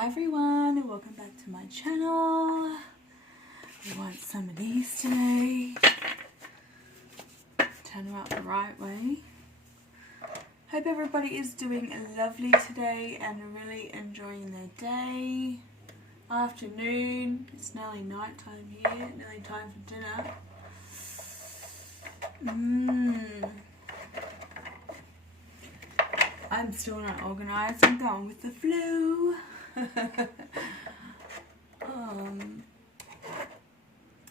Hi everyone, and welcome back to my channel. We want some of these today. Turn them out the right way. Hope everybody is doing lovely today and really enjoying their day. Afternoon, it's nearly night time here, nearly time for dinner. I'm still not organised, I'm going with the flow. I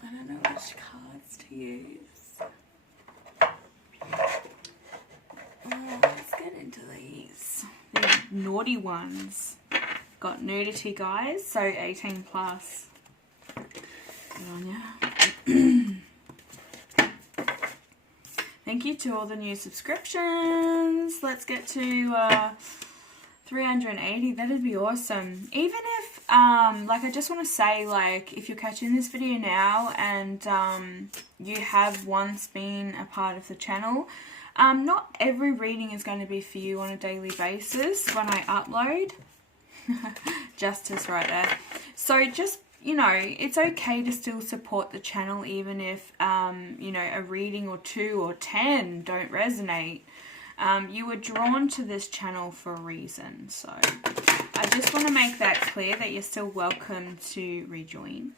don't know which cards to use. Let's get into these. These naughty ones. Got nudity, guys, so 18 plus. Good on ya. Thank you to all the new subscriptions. Let's get to 380. That'd be awesome. Even if like, I just want to say, like, if you're catching this video now and you have once been a part of the channel, not every reading is going to be for you on a daily basis when I upload. Justice right there. So just, you know, it's okay to still support the channel even if you know, a reading or 2 or 10 don't resonate. You were drawn to this channel for a reason, so I just want to make that clear that you're still welcome to rejoin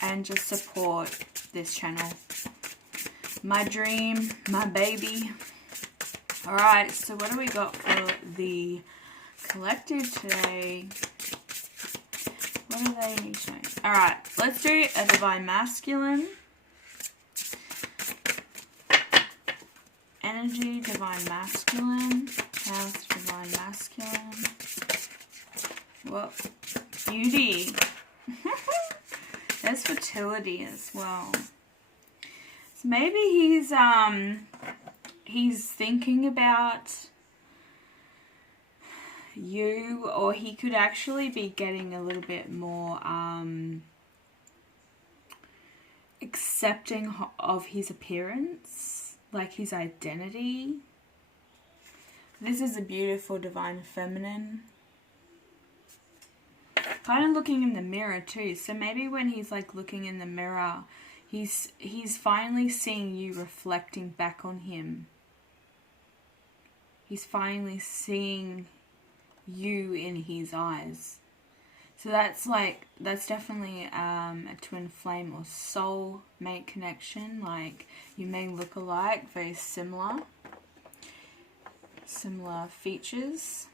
and just support this channel. My dream, my baby. Alright, so what do we got for the collective today? What do they need to know? Alright, let's do a Divine Masculine. Energy, Divine Masculine. House, Divine Masculine. Whoa. Beauty. There's fertility as well. So maybe he's thinking about you, or he could actually be getting a little bit more accepting of his appearance, like his identity. This is a beautiful Divine Feminine. Kind of looking in the mirror too, so maybe when he's like looking in the mirror, he's finally seeing you reflecting back on him. He's finally seeing you in his eyes. So that's definitely a twin flame or soul mate connection. Like, you may look alike, very similar features.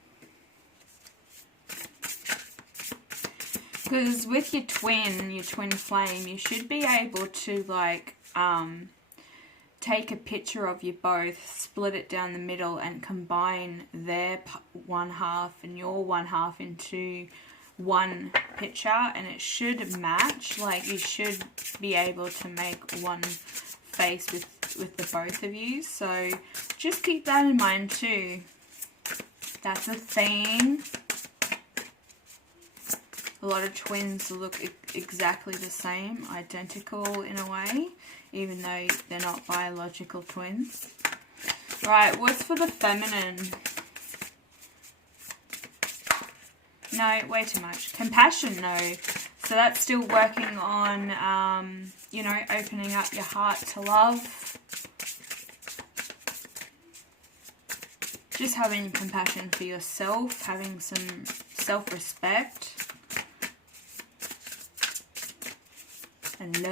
Because with your twin flame, you should be able to, like, take a picture of you both, split it down the middle, and combine their one half and your one half into one picture, and it should match. Like, you should be able to make one face with the both of you. So just keep that in mind too. That's a theme. A lot of twins look exactly the same, identical in a way, even though they're not biological twins. Right, what's for the feminine? No, way too much. Compassion, no. So that's still working on, you know, opening up your heart to love. Just having compassion for yourself, having some self-respect. And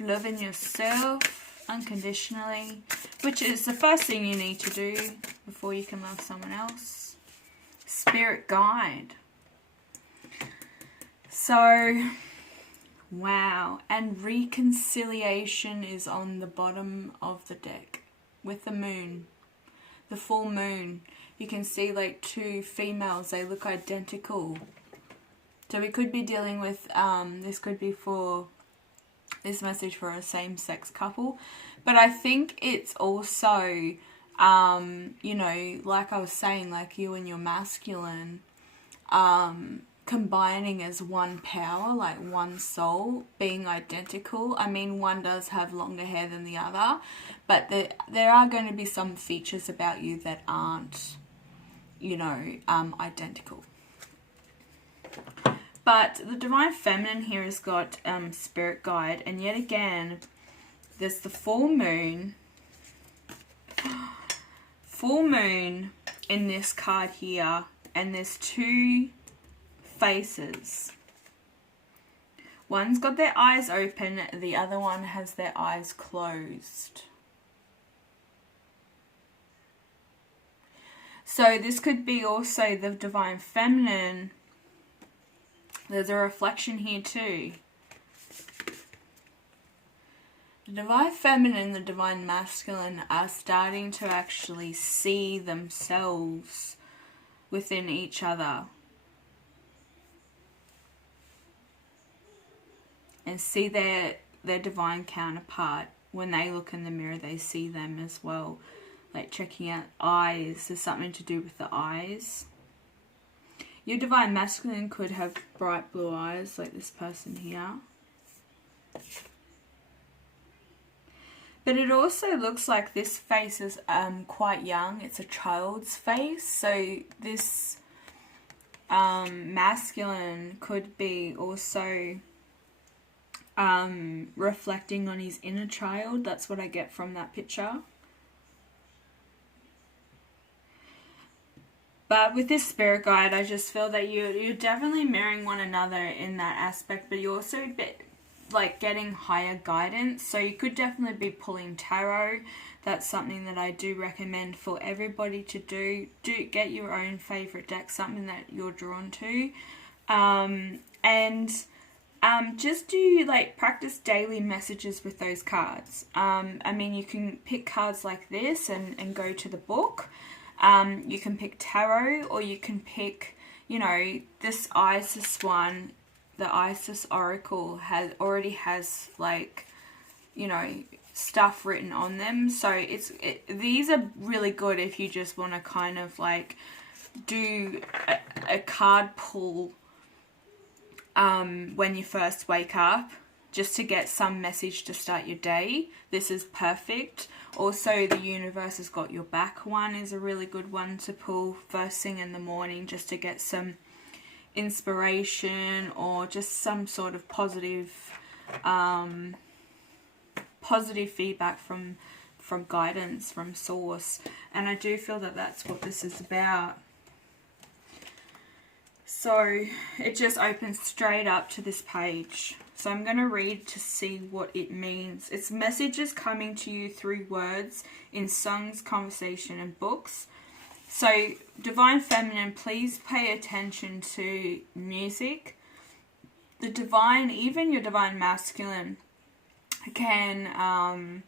loving yourself unconditionally, which is the first thing you need to do before you can love someone else. Spirit guide. So, wow. And reconciliation is on the bottom of the deck with the moon, the full moon. You can see like 2 females, they look identical. So we could be dealing with, this could be for this message for a same-sex couple, but I think it's also, you know, like I was saying, like you and your masculine, combining as one power, like one soul, being identical. I mean, one does have longer hair than the other, but there are going to be some features about you that aren't, you know, identical. But the Divine Feminine here has got Spirit Guide. And yet again, there's the full moon. Full moon in this card here. And there's two faces. One's got their eyes open. The other one has their eyes closed. So this could be also the Divine Feminine. There's a reflection here too. The Divine Feminine and the Divine Masculine are starting to actually see themselves within each other. And see their divine counterpart. When they look in the mirror, they see them as well. Like checking out eyes. There's something to do with the eyes. Your Divine Masculine could have bright blue eyes like this person here. But it also looks like this face is quite young. It's a child's face. So this masculine could be also reflecting on his inner child. That's what I get from that picture. But with this spirit guide, I just feel that you're definitely mirroring one another in that aspect, but you're also like getting higher guidance. So you could definitely be pulling tarot. That's something that I do recommend for everybody to do. Do get your own favorite deck, something that you're drawn to, and just do like practice daily messages with those cards. I mean, you can pick cards like this and go to the book. You can pick tarot, or you can pick, you know, this Isis one. The Isis Oracle already has like, you know, stuff written on them. So these are really good if you just want to kind of like do a card pull when you first wake up, just to get some message to start your day. This is perfect. Also, the universe has got your back one is a really good one to pull first thing in the morning, just to get some inspiration or just some sort of positive feedback from guidance, from source. And I do feel that that's what this is about. So it just opens straight up to this page. So I'm going to read to see what it means. It's messages coming to you through words in songs, conversation, and books. So Divine Feminine, please pay attention to music. The Divine, even your Divine Masculine, can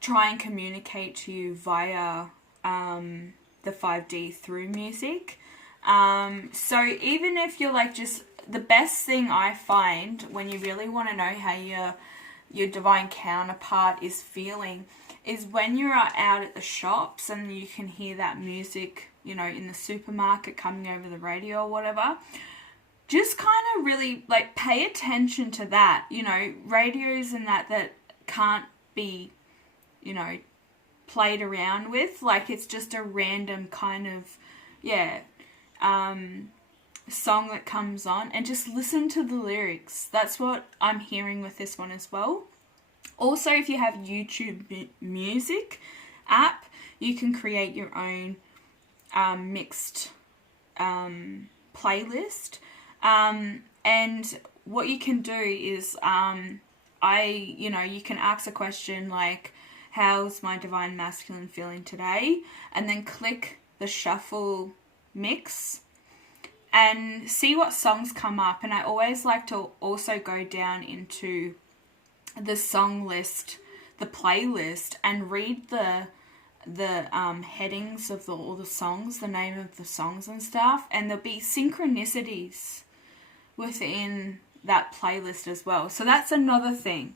try and communicate to you via the 5D through music. So even if you're like just, the best thing I find when you really want to know how your divine counterpart is feeling is when you're out at the shops and you can hear that music, you know, in the supermarket coming over the radio or whatever. Just kind of really like pay attention to that, you know, radios and that can't be, you know, played around with. Like it's just a random kind of, song that comes on, and just listen to the lyrics. That's what I'm hearing with this one as well. Also, if you have YouTube music app, you can create your own mixed playlist. And what you can do is you can ask a question like, how's my Divine Masculine feeling today? And then click the shuffle mix and see what songs come up. And I always like to also go down into the song list, the playlist, and read the headings of all the songs, the name of the songs and stuff, and there'll be synchronicities within that playlist as well. So that's another thing.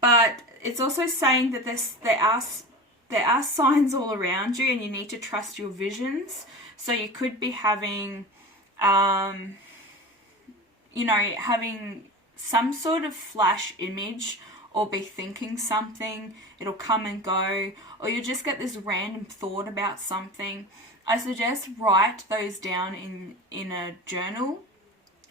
But it's also saying that there are signs all around you, and you need to trust your visions. So you could be having having some sort of flash image, or be thinking something, it'll come and go, or you just get this random thought about something. I suggest write those down in a journal,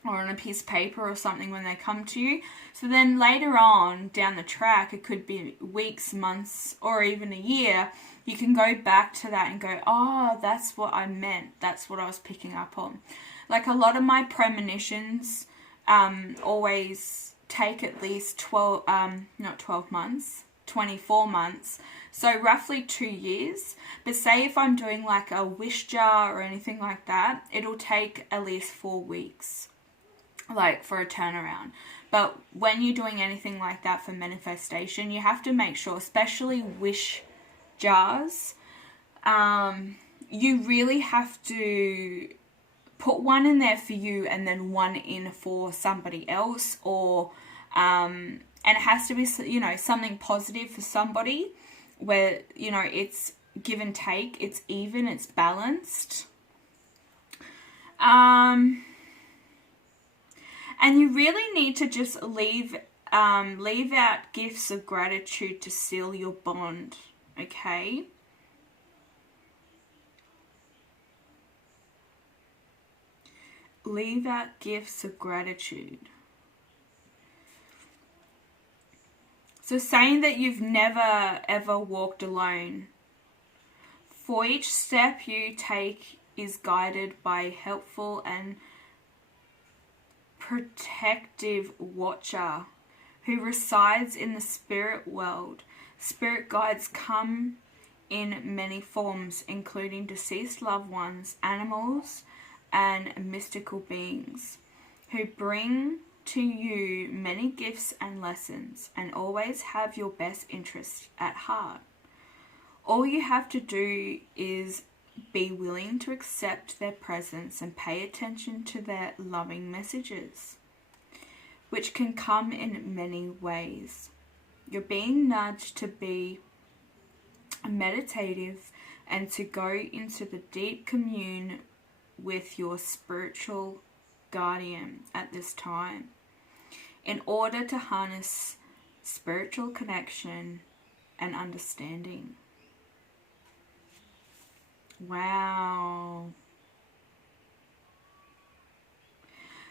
or on a piece of paper or something when they come to you. So then later on down the track, it could be weeks, months, or even a year, you can go back to that and go, oh, that's what I meant. That's what I was picking up on. Like a lot of my premonitions always take at least 24 months. So roughly 2 years. But say if I'm doing like a wish jar or anything like that, it'll take at least 4 weeks, like for a turnaround. But when you're doing anything like that for manifestation, you have to make sure, especially wish jars, you really have to put one in there for you and then one in for somebody else, or and it has to be, you know, something positive for somebody where, you know, it's give and take, it's even, it's balanced. And you really need to just leave out gifts of gratitude to seal your bond, okay? Leave out gifts of gratitude. So saying that you've never ever walked alone. For each step you take is guided by a helpful and protective watcher who resides in the spirit world. Spirit guides come in many forms, including deceased loved ones, animals, and mystical beings, who bring to you many gifts and lessons and always have your best interests at heart. All you have to do is be willing to accept their presence and pay attention to their loving messages, which can come in many ways. You're being nudged to be meditative and to go into the deep commune with your spiritual guardian at this time in order to harness spiritual connection and understanding. Wow.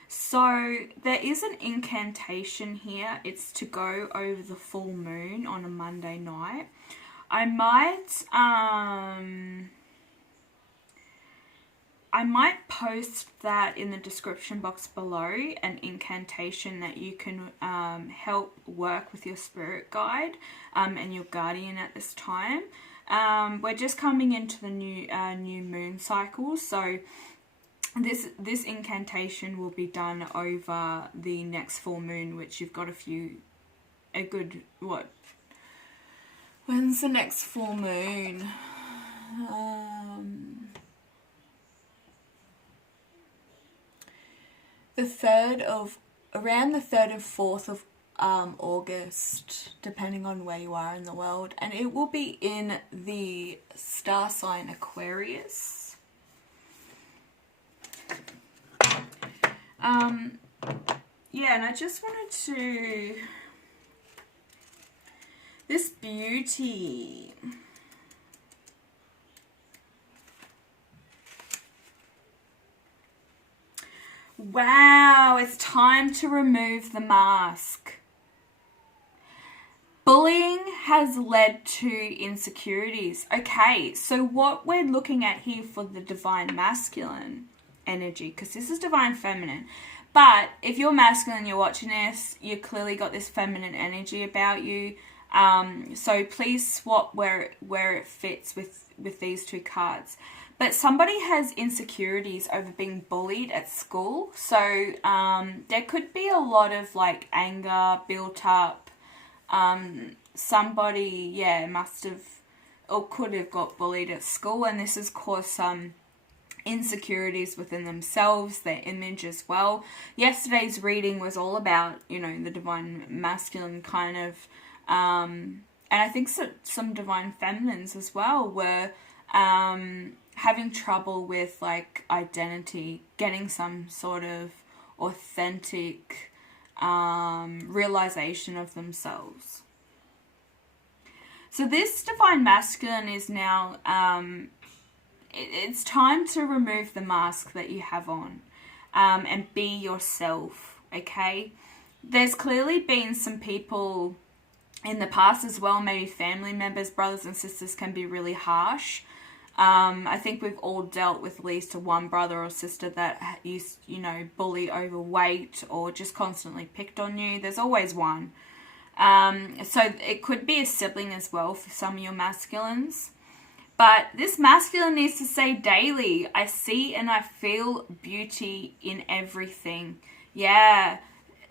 So there is an incantation here. It's to go over the full moon on a Monday night. I might post that in the description box below, an incantation that you can help work with your spirit guide and your guardian at this time. We're just coming into the new moon cycle, so this incantation will be done over the next full moon, which you've got when's the next full moon? Around the 3rd and 4th of August, depending on where you are in the world, and it will be in the star sign Aquarius. Yeah, and I just wanted to, this beauty. Wow, it's time to remove the mask. Bullying has led to insecurities. Okay, so what we're looking at here for the divine masculine energy, because this is divine feminine, but if you're masculine, you're watching this, you clearly got this feminine energy about you. So please swap where it fits with these two cards. But somebody has insecurities over being bullied at school. So there could be a lot of like anger built up. Somebody, must have or could have got bullied at school, and this has caused some insecurities within themselves, their image as well. Yesterday's reading was all about, the divine masculine kind of, and I think some divine feminines as well were having trouble with like identity, getting some sort of authentic realization of themselves. So this divine masculine is now, it's time to remove the mask that you have on. and be yourself, okay? There's clearly been some people in the past as well, maybe family members, brothers and sisters can be really harsh. I think we've all dealt with at least one brother or sister that used, bully overweight or just constantly picked on you. There's always one. So it could be a sibling as well for some of your masculines. But this masculine needs to say daily, I see and I feel beauty in everything. Yeah.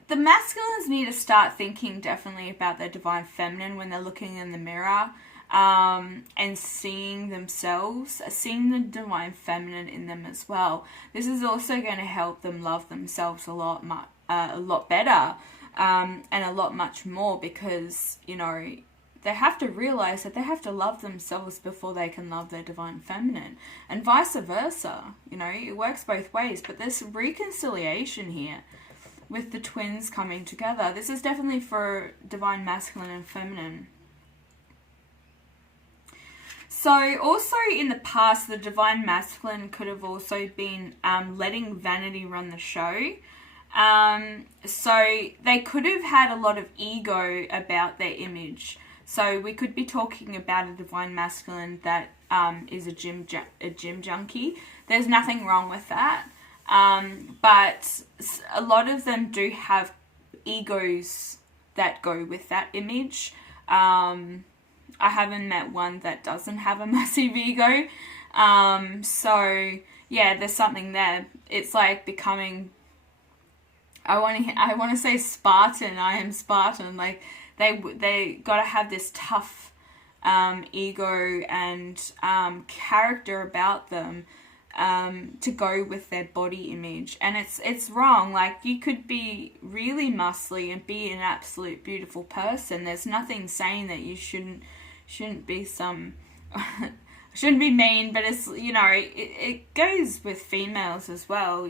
The masculines need to start thinking definitely about their divine feminine when they're looking in the mirror, and seeing themselves, seeing the divine feminine in them as well. This is also going to help them love themselves a lot better, and a lot much more, because, they have to realize that they have to love themselves before they can love their divine feminine, and vice versa. It works both ways, but there's reconciliation here with the twins coming together. This is definitely for divine masculine and feminine. So also in the past, the divine masculine could have also been letting vanity run the show. So they could have had a lot of ego about their image. So we could be talking about a divine masculine that is a gym junkie. There's nothing wrong with that. But a lot of them do have egos that go with that image. I haven't met one that doesn't have a massive ego. So yeah, there's something there. It's like becoming, I want to say Spartan. I am Spartan. Like they got to have this tough ego and character about them to go with their body image. And it's wrong. Like, you could be really muscly and be an absolute beautiful person. There's nothing saying that you shouldn't be some shouldn't be mean, but it's, it goes with females as well.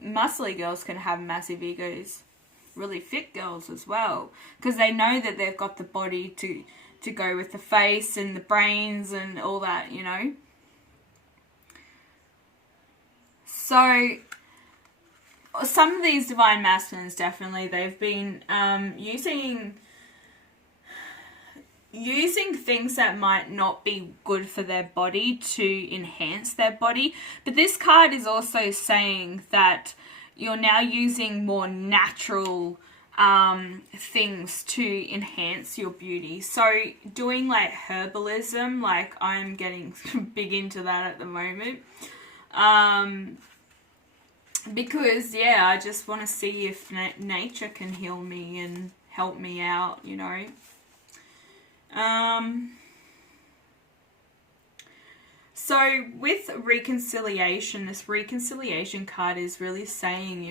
Muscly girls can have massive egos, really fit girls as well, because they know that they've got the body to go with the face and the brains and all that, So some of these divine masculines, definitely, they've been using things that might not be good for their body to enhance their body. But this card is also saying that you're now using more natural things to enhance your beauty. So doing like herbalism, like I'm getting big into that at the moment. Because I just want to see if nature can heal me and help me out, So with reconciliation, this reconciliation card is really saying,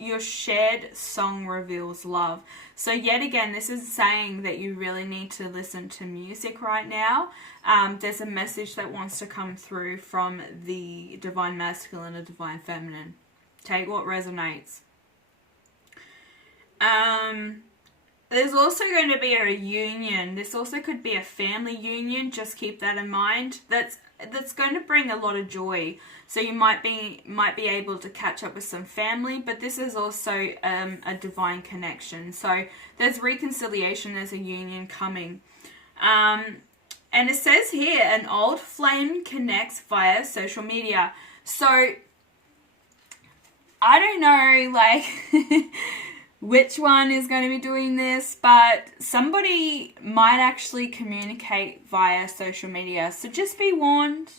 your shared song reveals love. So yet again, this is saying that you really need to listen to music right now. There's a message that wants to come through from the divine masculine and divine feminine. Take what resonates. There's also going to be a reunion. This also could be a family union. Just keep that in mind. That's going to bring a lot of joy. So you might be able to catch up with some family, but this is also a divine connection. So there's reconciliation, there's a union coming. And it says here, an old flame connects via social media. So I don't know, like, which one is going to be doing this, but somebody might actually communicate via social media. So just be warned.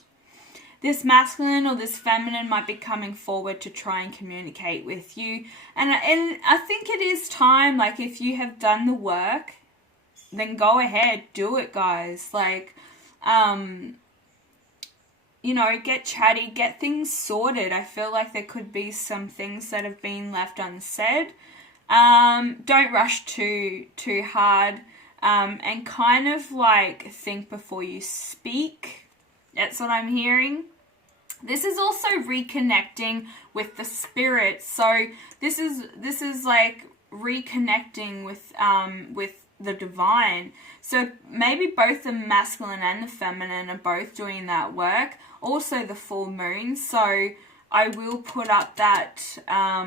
This masculine or this feminine might be coming forward to try and communicate with you. And I think it is time, like, if you have done the work, then go ahead, do it, guys. Like, get chatty, get things sorted. I feel like there could be some things that have been left unsaid. Don't rush too hard, and kind of like think before you speak. That's what I'm hearing. This is also reconnecting with the spirit. So this is like reconnecting with the divine. So maybe both the masculine and the feminine are both doing that work. Also the full moon. So I will put up that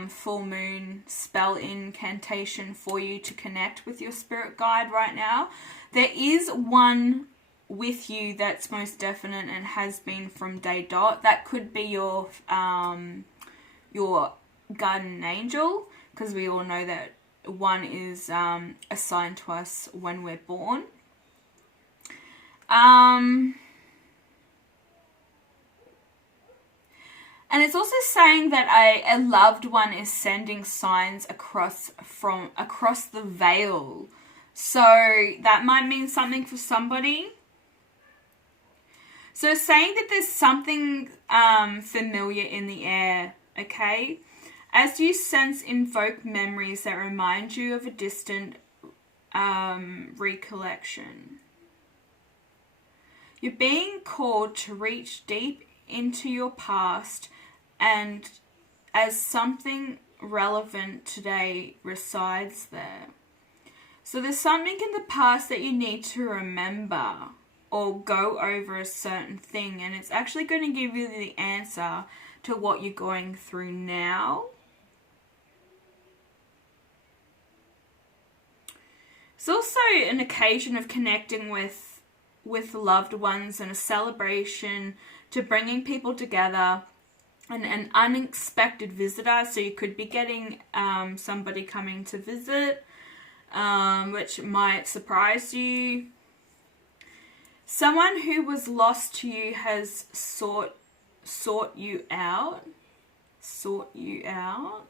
full moon spell incantation for you to connect with your spirit guide right now. There is one with you that's most definite and has been from day dot. That could be your guardian angel, because we all know that one is assigned to us when we're born. And it's also saying that a loved one is sending signs across the veil. So that might mean something for somebody. So it's saying that there's something familiar in the air, okay? As you sense, invoke memories that remind you of a distant recollection. You're being called to reach deep into your past, and as something relevant today resides there. So there's something in the past that you need to remember or go over a certain thing, and it's actually going to give you the answer to what you're going through now. It's also an occasion of connecting with loved ones and a celebration to bringing people together, and an unexpected visitor. So you could be getting somebody coming to visit, which might surprise you. Someone who was lost to you has sought you out. Sort you out.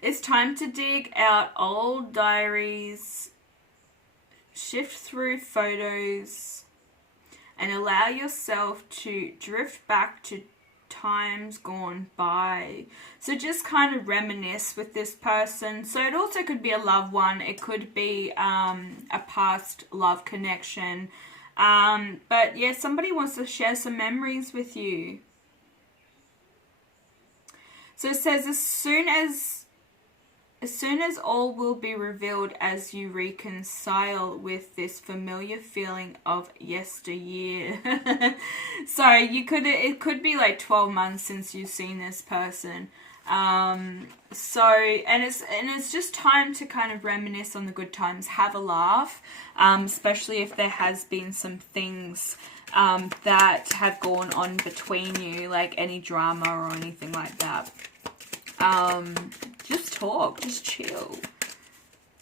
It's time to dig out old diaries, shift through photos, and allow yourself to drift back to times gone by. So just kind of reminisce with this person. So it also could be a loved one. It could be a past love connection. But yeah, somebody wants to share some memories with you. So it says, as soon as all will be revealed as you reconcile with this familiar feeling of yesteryear. So it could be like 12 months since you've seen this person. And it's just time to kind of reminisce on the good times, have a laugh, especially if there has been some things that have gone on between you, like any drama or anything like that. Just talk, just chill.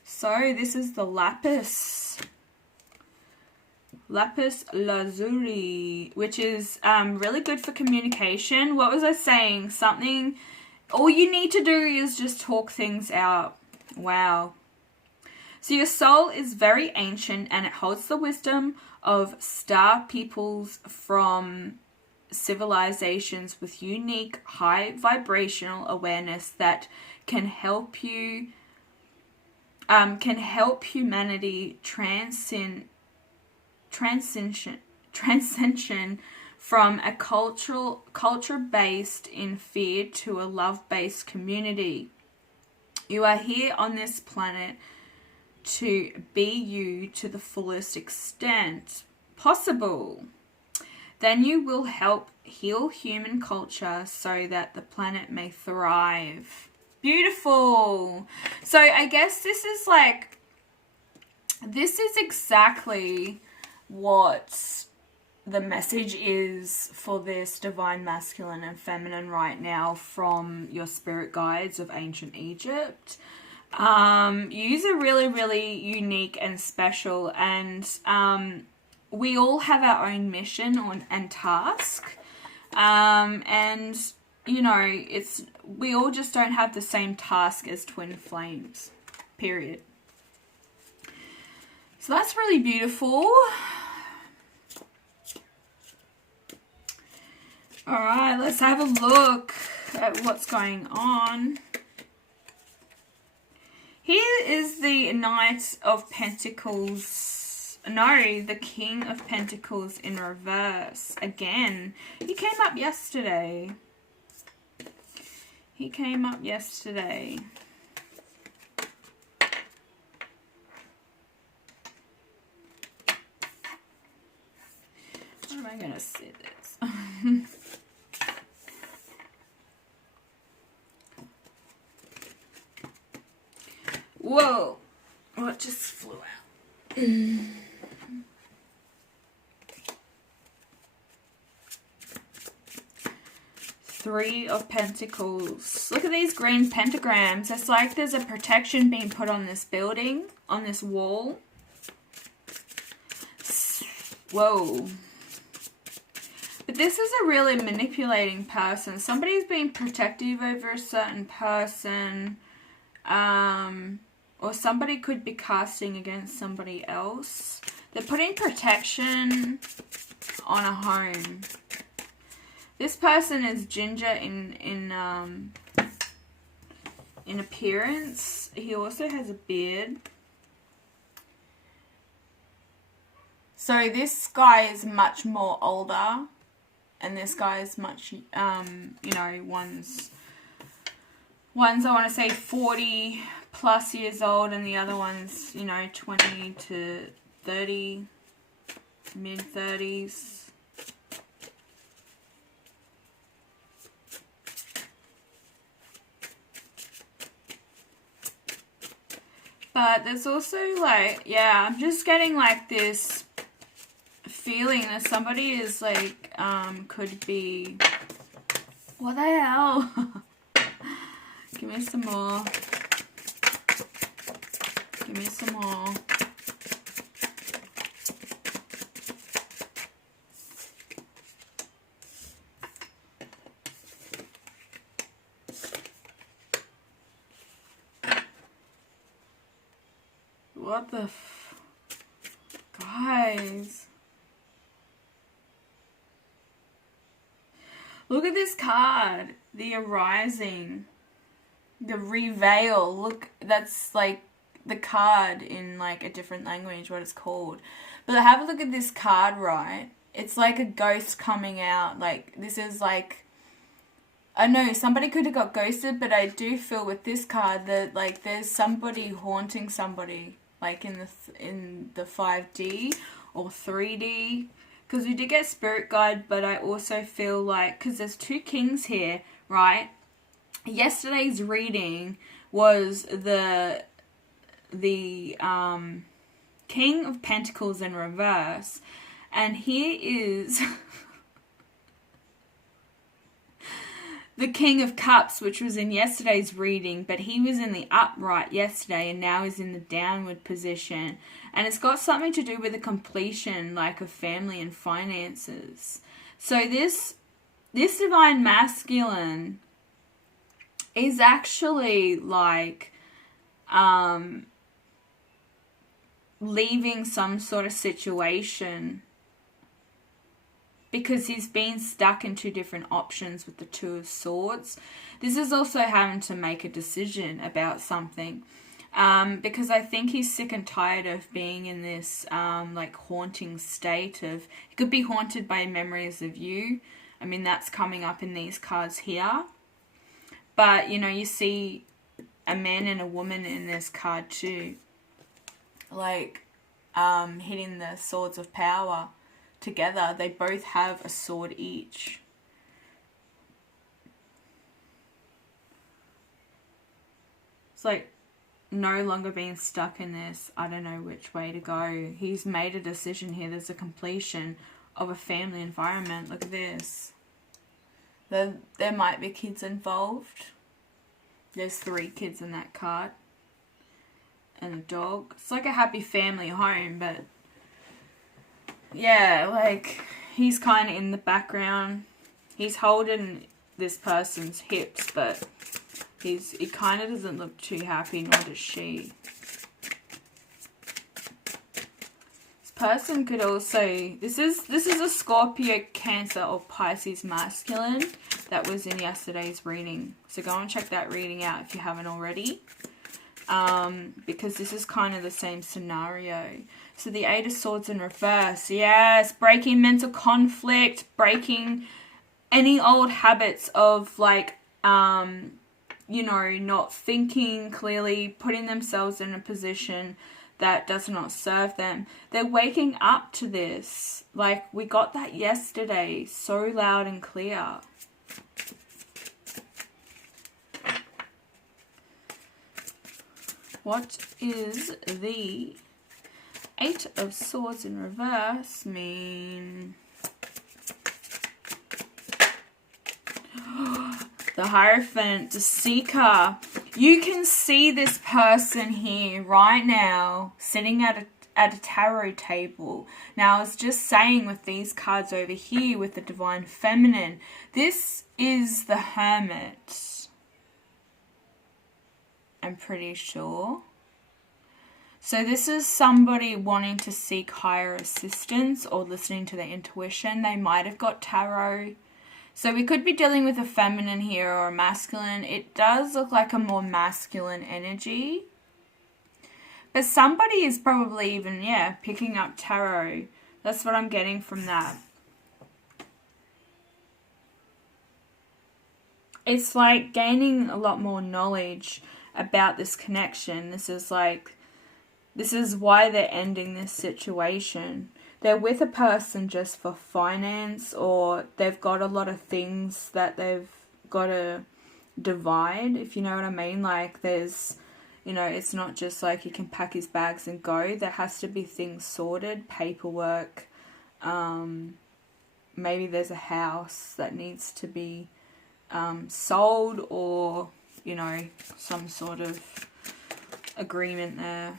So this is the lapis lazuli, which is really good for communication. What was I saying? Something, all you need to do is just talk things out. Wow. So your soul is very ancient, and it holds the wisdom of star peoples from civilizations with unique high vibrational awareness that can help humanity transcension from a culture based in fear to a love-based community. You are here on this planet to be you to the fullest extent possible. Then you will help heal human culture so that the planet may thrive. Beautiful. So I guess this is exactly what the message is for this divine masculine and feminine right now from your spirit guides of ancient Egypt. Yous are really, really unique and special, and we all have our own mission and task. And you know, we all just don't have the same task as twin flames, period. So that's really beautiful. All right, let's have a look at what's going on. Here is the Knight of Pentacles. No, the King of Pentacles in reverse. Again, he came up yesterday. What am I going to say this? Whoa. What just flew out? Three of Pentacles. Look at these green pentagrams. It's like there's a protection being put on this building, on this wall. Whoa. But this is a really manipulating person. Somebody's being protective over a certain person. Or somebody could be casting against somebody else. They're putting protection on a home. This person is ginger in appearance. He also has a beard. So this guy is much more older, and this guy is much, you know, one's I want to say 40 plus years old, and the other one's, you know, 20 to 30, mid 30s. But there's also like, yeah, I'm just getting like this feeling that somebody is like, could be, what the hell? Give me some more. Give me some more. What the guys? Look at this card. The Arising. The Reveal. Look, that's like the card in like a different language, what it's called. But have a look at this card, right? It's like a ghost coming out. Like, this is like, I know somebody could have got ghosted, but I do feel with this card that like there's somebody haunting somebody. Like in the 5D or 3D. Because we did get Spirit Guide, but I also feel like, because there's two kings here, right? Yesterday's reading was the King of Pentacles in reverse. And here is the King of Cups, which was in yesterday's reading, but he was in the upright yesterday and now is in the downward position. And it's got something to do with a completion, like of family and finances. So this divine masculine is actually like leaving some sort of situation because he's been stuck in two different options with the Two of Swords. This is also having to make a decision about something. Because I think he's sick and tired of being in this like haunting state of, he could be haunted by memories of you. I mean, that's coming up in these cards here. But, you know, you see a man and a woman in this card too. Like, hitting the swords of power together. They both have a sword each. It's like no longer being stuck in this, I don't know which way to go. He's made a decision here. There's a completion of a family environment. Look at this. There might be kids involved. There's 3 kids in that card. And a dog. It's like a happy family home, but yeah, like he's kind of in the background. He's holding this person's hips, but he kind of doesn't look too happy, nor does she. This person could also, this is a Scorpio, Cancer, or Pisces masculine that was in yesterday's reading. So go and check that reading out if you haven't already. Because this is kind of the same scenario. So the 8 of Swords in reverse. Yes, breaking mental conflict, breaking any old habits of like, you know, not thinking clearly, putting themselves in a position that does not serve them. They're waking up to this. Like, we got that yesterday so loud and clear. What is the Eight of Swords in reverse mean? The Hierophant, the Seeker. You can see this person here right now sitting at a tarot table. Now, I was just saying with these cards over here with the Divine Feminine, this is the Hermit. I'm pretty sure. So this is somebody wanting to seek higher assistance or listening to their intuition. They might have got tarot. So we could be dealing with a feminine here or a masculine. It does look like a more masculine energy. But somebody is probably even, yeah, picking up tarot. That's what I'm getting from that. It's like gaining a lot more knowledge about this connection. This is why they're ending this situation. They're with a person just for finance, or they've got a lot of things that they've got to divide, if you know what I mean. Like there's, you know, it's not just like he can pack his bags and go. There has to be things sorted, paperwork. Maybe there's a house that needs to be sold, or, you know, some sort of agreement there.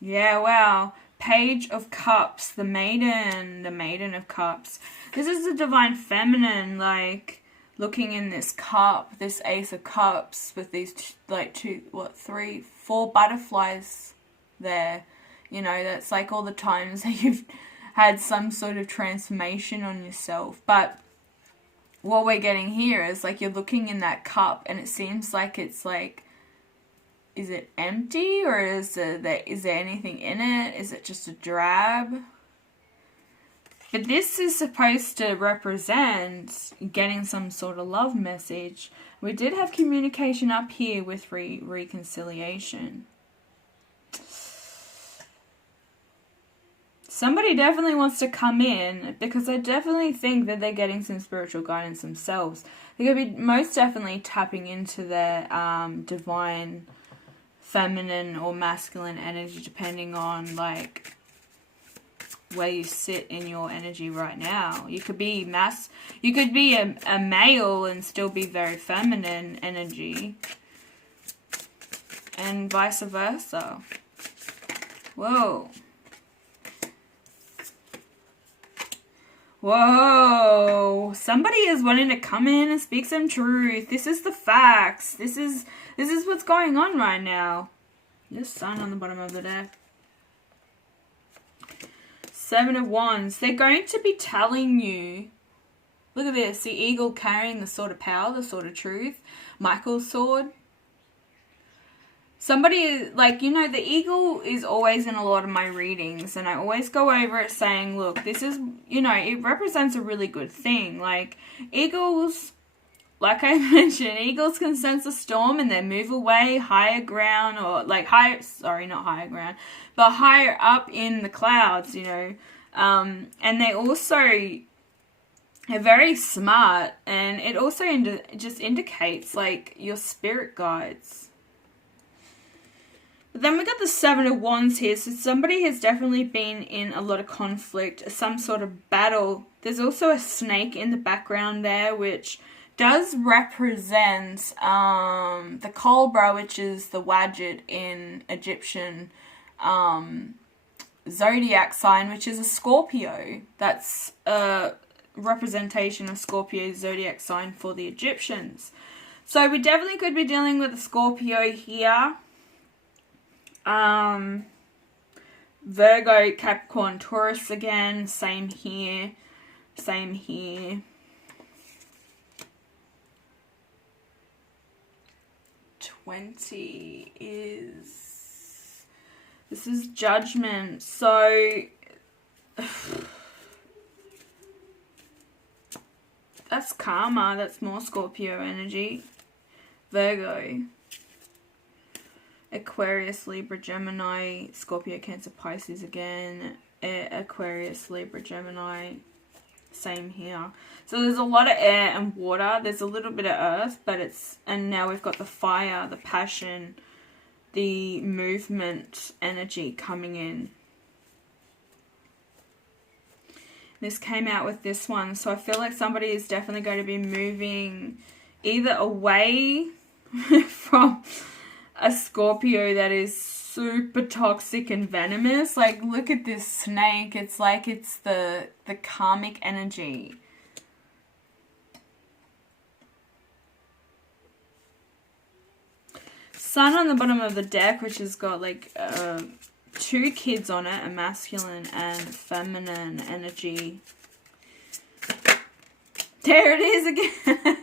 Yeah, wow. Page of Cups, the Maiden of Cups. This is the Divine Feminine, like, looking in this cup, this Ace of Cups, with these, like, 4 butterflies there. You know, that's like all the times that you've had some sort of transformation on yourself. But what we're getting here is, like, you're looking in that cup, and it seems like it's, like, is it empty, or is there anything in it? Is it just a drab? But this is supposed to represent getting some sort of love message. We did have communication up here with reconciliation. Somebody definitely wants to come in, because I definitely think that they're getting some spiritual guidance themselves. They're going to be most definitely tapping into their divine feminine or masculine energy, depending on, like, where you sit in your energy right now. You could be a male and still be very feminine energy, and vice versa. Whoa. Whoa. Somebody is wanting to come in and speak some truth. This is the facts. This is what's going on right now. Just Sun on the bottom of the deck. 7 of Wands. They're going to be telling you. Look at this. The eagle carrying the sword of power, the sword of truth. Michael's sword. Somebody, like, you know, the eagle is always in a lot of my readings, and I always go over it saying, look, this is, you know, it represents a really good thing. Like, eagles, like I mentioned, eagles can sense a storm and then move away higher ground, or like not higher ground, but higher up in the clouds, you know. And they also are very smart, and it also just indicates, like, your spirit guides. But then we got the 7 of Wands here, so somebody has definitely been in a lot of conflict, some sort of battle. There's also a snake in the background there, which does represent the cobra, which is the Wadjet in Egyptian zodiac sign, which is a Scorpio. That's a representation of Scorpio's zodiac sign for the Egyptians. So we definitely could be dealing with a Scorpio here. Virgo, Capricorn, Taurus again. Same here. Same here. 20 is... This is Judgment. So... That's karma. That's more Scorpio energy. Virgo. Aquarius, Libra, Gemini, Scorpio, Cancer, Pisces again. Aquarius, Libra, Gemini. Same here. So there's a lot of air and water. There's a little bit of earth, but and now we've got the fire, the passion, the movement energy coming in. This came out with this one. So I feel like somebody is definitely going to be moving either away from a Scorpio that is super toxic and venomous. Like, look at this snake. It's like it's the karmic energy. Sun on the bottom of the deck, which has got like 2 kids on it, a masculine and feminine energy. There it is again.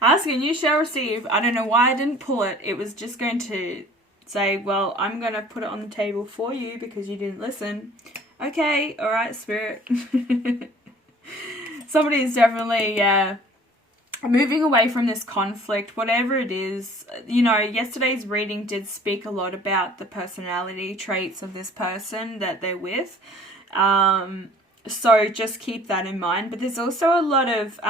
Ask and you shall receive. I don't know why I didn't pull it. It was just going to say, well, I'm going to put it on the table for you because you didn't listen. Okay, alright, Spirit. Somebody is definitely, moving away from this conflict, whatever it is. You know, yesterday's reading did speak a lot about the personality traits of this person that they're with. So just keep that in mind. But there's also a lot of,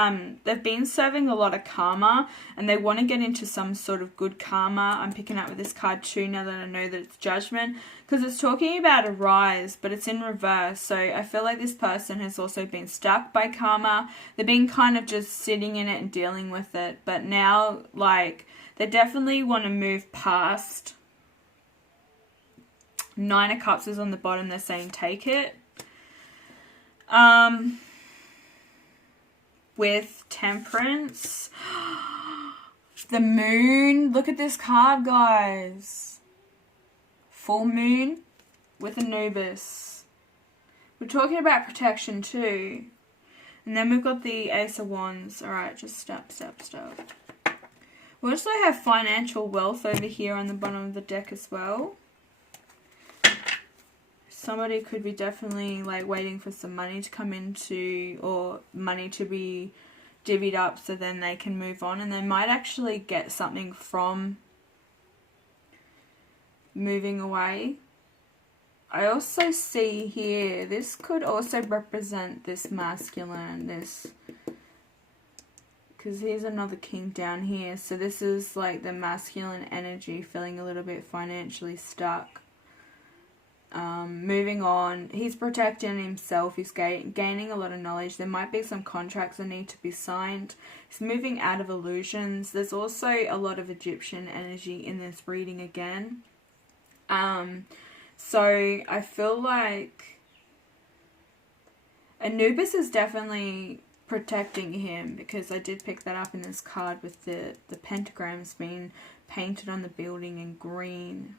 they've been serving a lot of karma and they want to get into some sort of good karma. I'm picking up with this card too now that I know that it's judgment, because it's talking about a rise, but it's in reverse. So I feel like this person has also been stuck by karma. They've been kind of just sitting in it and dealing with it. But now, like, they definitely want to move past. 9 of Cups is on the bottom. They're saying take it. With Temperance, the moon. Look at this card, guys. Full moon with Anubis. We're talking about protection too. And then we've got the Ace of Wands. Alright, just stop. We also have financial wealth over here on the bottom of the deck as well. Somebody could be definitely like waiting for some money to come into, or money to be divvied up so then they can move on, and they might actually get something from moving away. I also see here, this could also represent this masculine, because here's another king down here. So this is like the masculine energy feeling a little bit financially stuck. Moving on, he's protecting himself, he's gaining a lot of knowledge. There might be some contracts that need to be signed. He's moving out of illusions. There's also a lot of Egyptian energy in this reading again. So I feel like Anubis is definitely protecting him, because I did pick that up in this card with the pentagrams being painted on the building in green.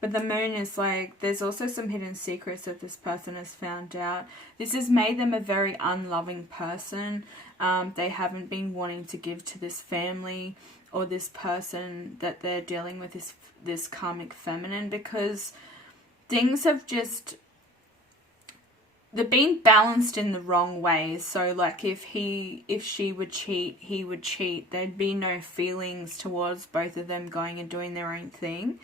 But the moon is like, there's also some hidden secrets that this person has found out. This has made them a very unloving person. They haven't been wanting to give to this family or this person that they're dealing with, this karmic feminine, because things have just, they're being balanced in the wrong ways. So like if she would cheat, he would cheat. There'd be no feelings towards both of them going and doing their own thing.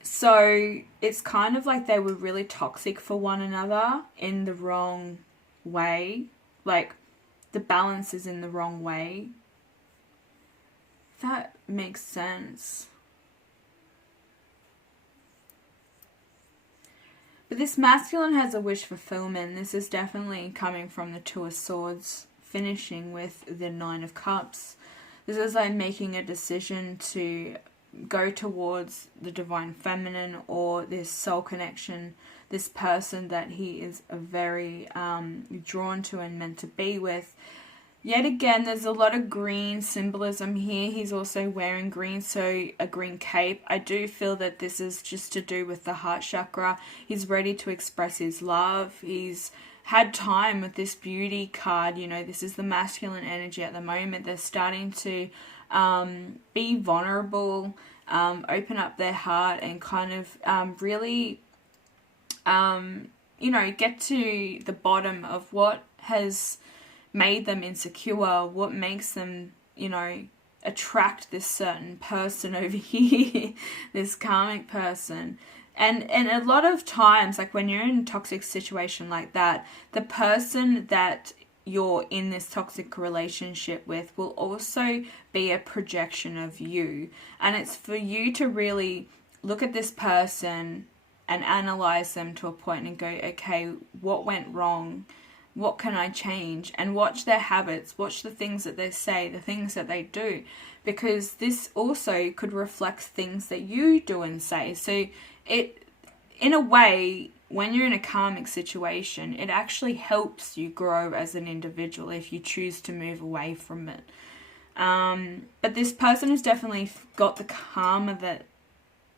So it's kind of like they were really toxic for one another in the wrong way. Like the balance is in the wrong way. That makes sense. But this masculine has a wish fulfillment. This is definitely coming from the Two of Swords, finishing with the Nine of Cups. This is like making a decision to go towards the divine feminine, or this soul connection, this person that he is very drawn to and meant to be with. Yet again, there's a lot of green symbolism here. He's also wearing green, so a green cape. I do feel that this is just to do with the heart chakra. He's ready to express his love. He's had time with this beauty card. You know, this is the masculine energy at the moment. They're starting to be vulnerable, open up their heart, and kind of really, you know, get to the bottom of what has made them insecure, what makes them, you know, attract this certain person over here, this karmic person. And a lot of times, like when you're in a toxic situation like that, the person that you're in this toxic relationship with will also be a projection of you. And it's for you to really look at this person and analyze them to a point and go, okay, what went wrong? What can I change? And watch their habits, watch the things that they say, the things that they do, because this also could reflect things that you do and say. So it, in a way, when you're in a karmic situation, it actually helps you grow as an individual if you choose to move away from it. But this person has definitely got the karma that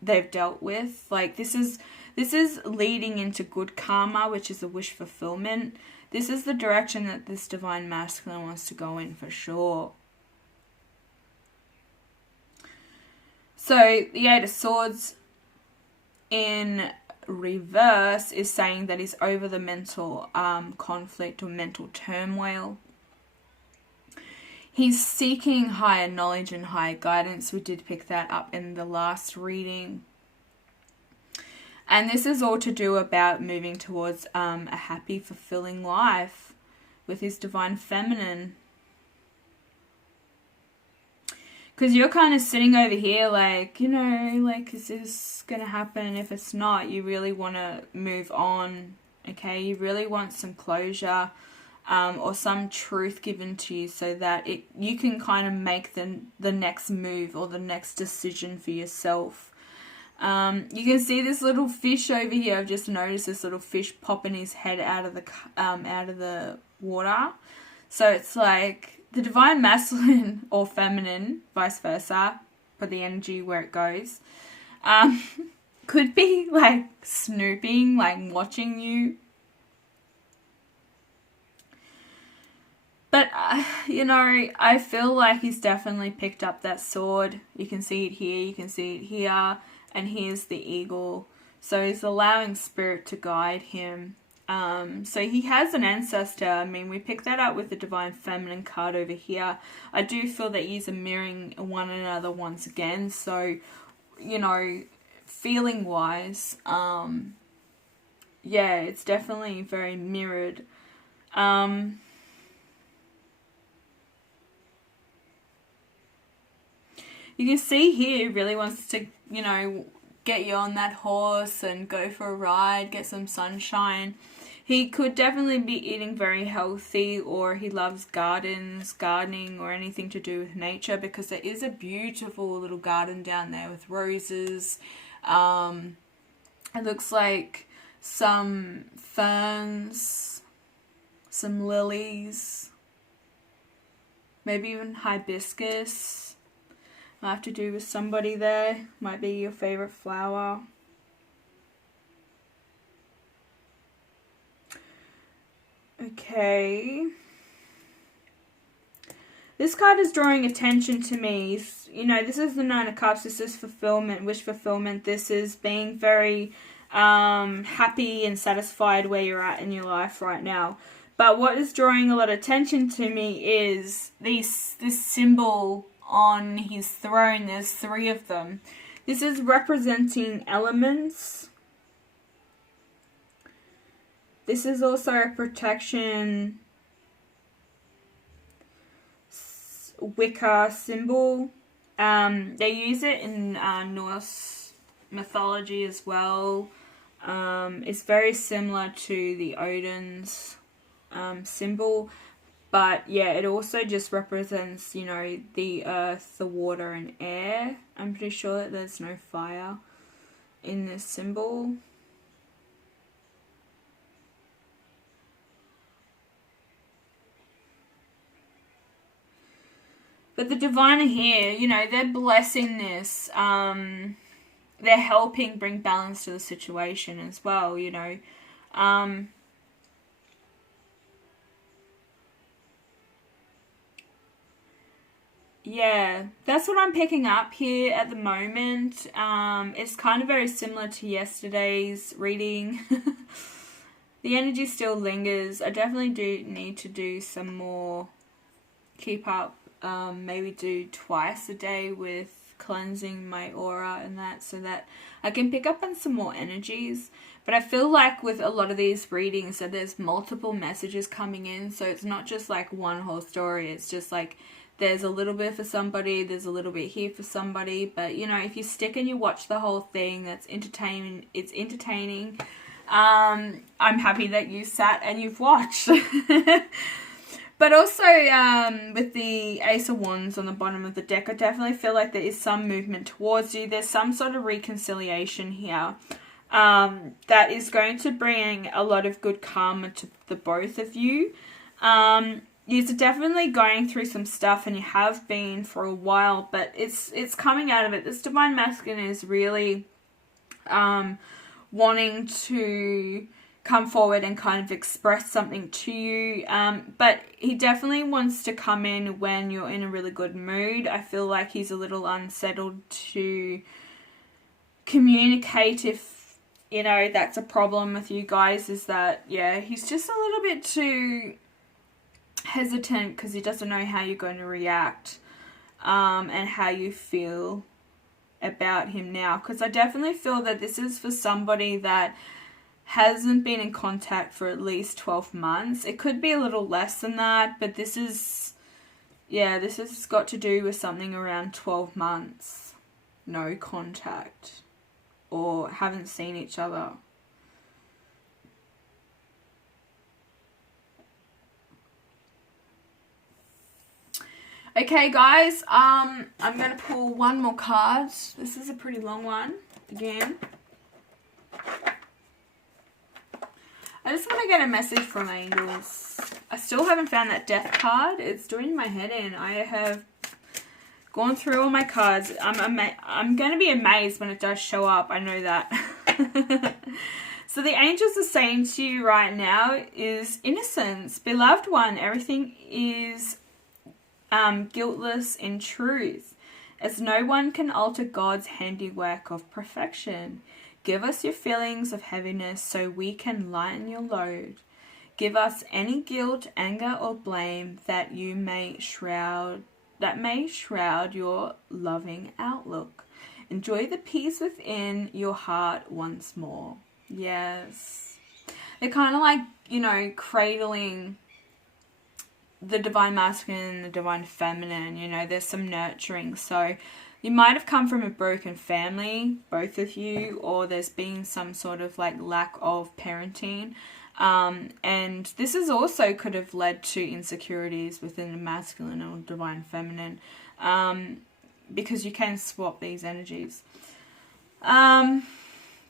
they've dealt with. Like this is leading into good karma, which is a wish fulfillment. This is the direction that this divine masculine wants to go in for sure. So the Eight of Swords in reverse is saying that he's over the mental conflict or mental turmoil. He's seeking higher knowledge and higher guidance. We did pick that up in the last reading. And this is all to do about moving towards a happy, fulfilling life with his divine feminine. Because you're kind of sitting over here like, you know, like, is this going to happen? If it's not, you really want to move on, okay? You really want some closure or some truth given to you so that you can kind of make the next move or the next decision for yourself. You can see this little fish over here. I've just noticed this little fish popping his head out of the water. So it's like the divine masculine or feminine, vice versa, put the energy where it goes, could be like snooping, like watching you. But, you know, I feel like he's definitely picked up that sword. You can see it here, you can see it here. And here's the eagle. So he's allowing spirit to guide him. So he has an ancestor. I mean, we picked that up with the divine feminine card over here. I do feel that these are mirroring one another once again. So, you know, feeling wise, yeah, it's definitely very mirrored. You can see here he really wants to, you know, get you on that horse and go for a ride, get some sunshine. He could definitely be eating very healthy, or he loves gardening, or anything to do with nature, because there is a beautiful little garden down there with roses. It looks like some ferns, some lilies, maybe even hibiscus. Might have to do with somebody there. Might be your favorite flower. Okay. This card is drawing attention to me. You know, this is the Nine of Cups. This is fulfillment, wish fulfillment. This is being very happy and satisfied where you're at in your life right now. But what is drawing a lot of attention to me is this symbol on his throne. There's 3 of them. This is representing elements. This is also a protection Wicca symbol. They use it in Norse mythology as well. It's very similar to the Odin's symbol. But yeah, it also just represents, you know, the earth, the water and air. I'm pretty sure that there's no fire in this symbol. But the divine here, you know, they're blessing this. They're helping bring balance to the situation as well, you know. Yeah, that's what I'm picking up here at the moment. It's kind of very similar to yesterday's reading. The energy still lingers. I definitely do need to do some more keep up. Maybe do twice a day with cleansing my aura and that, so that I can pick up on some more energies. But I feel like with a lot of these readings that there's multiple messages coming in, so it's not just like one whole story. It's just like there's a little bit for somebody, there's a little bit here for somebody. But you know, if you stick and you watch the whole thing, that's entertaining. It's entertaining. I'm happy that you sat and you've watched. But also, with the Ace of Wands on the bottom of the deck, I definitely feel like there is some movement towards you. There's some sort of reconciliation here that is going to bring a lot of good karma to the both of you. You're definitely going through some stuff, and you have been for a while, but it's coming out of it. This Divine Masculine is really wanting to come forward and kind of express something to you, but he definitely wants to come in when you're in a really good mood. I feel like he's a little unsettled to communicate. If you know that's a problem with you guys, is that yeah, he's just a little bit too hesitant because he doesn't know how you're going to react and how you feel about him now. Because I definitely feel that this is for somebody that hasn't been in contact for at least 12 months. It could be a little less than that, but this is, yeah, this has got to do with something around 12 months. No contact. Or haven't seen each other. Okay, guys, I'm going to pull one more card. This is a pretty long one, again. I just want to get a message from angels. I still haven't found that death card. It's doing my head in. I have gone through all my cards. I'm going to be amazed when it does show up. I know that. So the angels are saying to you right now is innocence. Beloved one, everything is guiltless in truth, as no one can alter God's handiwork of perfection. Give us your feelings of heaviness so we can lighten your load. Give us any guilt, anger, or blame that may shroud your loving outlook. Enjoy the peace within your heart once more. Yes. They're kind of like, you know, cradling the Divine Masculine and the Divine Feminine. You know, there's some nurturing. So you might have come from a broken family, both of you, or there's been some sort of like lack of parenting. And this is also could have led to insecurities within the masculine or Divine Feminine, because you can swap these energies.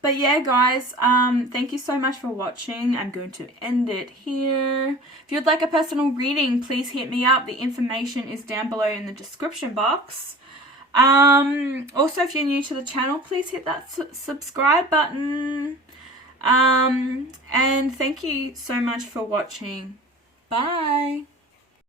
But yeah, guys, thank you so much for watching. I'm going to end it here. If you'd like a personal reading, please hit me up. The information is down below in the description box. Also, if you're new to the channel, please hit that subscribe button. And thank you so much for watching. Bye.